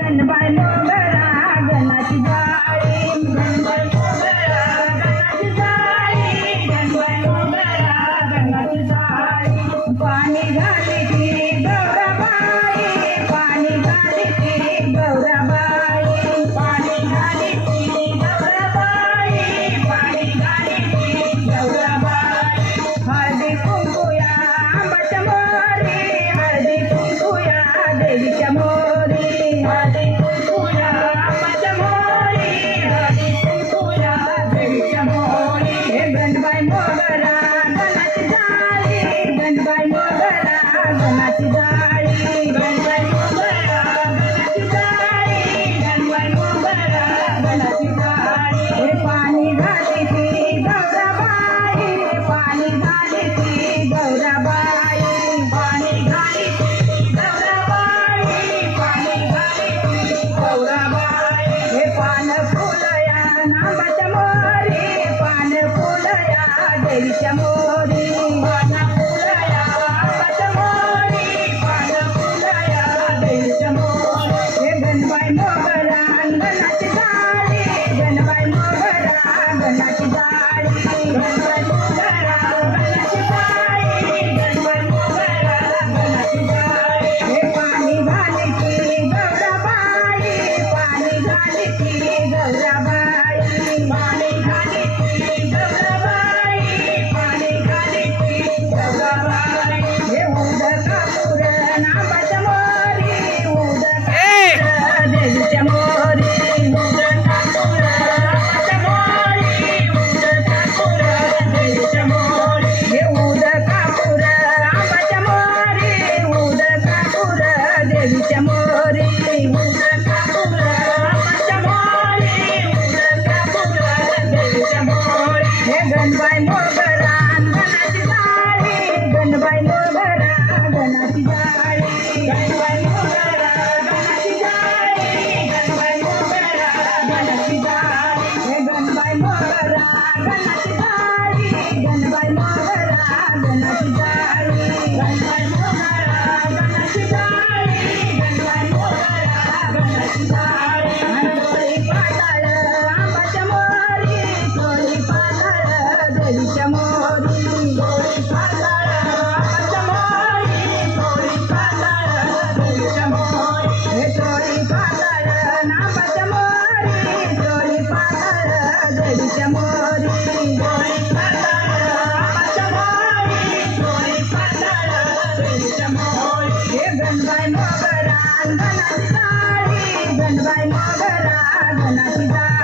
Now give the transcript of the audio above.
गणबाई मोगरा गणाची जाळी, गणबाई मोगरा गणाची जाळी, गणबाई मोगरा गणाची जाळी. पाणी घाली ती गौराबाई, पाणी घाली ती गौराबाई, पाणी घाली ती गौराबाई, पाणी घाली ती गौराबाई. हळदी कुंकुया आंबट मोरी, हळदी कुंकुया देवीच्या मोरी, हळदी कुंकुया आंबट मोरी, हळदी कुंकुया देवीच्या मोरी. हे गणबाई मोगरा गणाची जाळी, गणबाई मोगरा गणाची जाळी, गणबाई मोगरा गणाची जाळी, गणबाई मोगरा गणाची जाळी. हे पाणी घाली ती गौराबाई, पाणी घाली ती गौराबाई, पाणी घाली ती गौराबाई, पाणी घाली ती गौराबाई. हे पान फुलया नांबाच्या मोरी, पान फुलया देवीच्या मोरी, पान फुलया नांबाच्या मोरी, पान फुलया देवीच्या मोरी. हे गणबाई मोगरा गणाची जाळी, गणबाई मोगरा गणाची जाळी, गणबाई मोगरा गणाची जाळी, गणबाई मोगरा गणाची जाळी. हे पाणी घाली ती गौराबाई, पाणी घाली ती गौराबाई, पाणी घाली ती गौराबाई, पाणी घाली ती गौराबाई. हे उदक कापूर नांबाच्या मोरी, उदक कापूर देवीच्या मोरी, उदक कापूर नांबाच्या मोरी, उदक कापूर देवीच्या मोरी. हे उदक कापूर आंबाच्या मोरी, उदक कापूर देवीच्या मोरी, उदक कापूर आंबाच्या मोरी, उदक कापूर देवीच्या मोरी. हे गणबाई मोगरा गणाची जाळी, गणबाई मोगरा गणाची जाळी, गणबाई मोगरा गणाची जाळी, गणबाई मोगरा गणाची जाळी. हे गणबाई मोगरा गणाची जाळी, गणबाई मोगरा गणाची जाळी, गणबाई मोगरा गणाची जाळी, गणबाई मोगरा गणाची जाळी. थोडी पाताळ आंबाच्या मोरी, थोडी पाताळ देवीच्या मोरी, थोडी पाताळ आंबाच्या मोरी, थोडी पाताळ देवीच्या मोरी. हे थोडी पाताळ नांबाच्या मोरी, थोडी पाताळ देवीच्या मोरी, थोडी पाताळ आंबाच्या मोरी, थोडी पाताळ देवीच्या मोरी. हे गणबाई मोगरा गणाची जाळी, गणबाई मोगरा गणाची जाळी.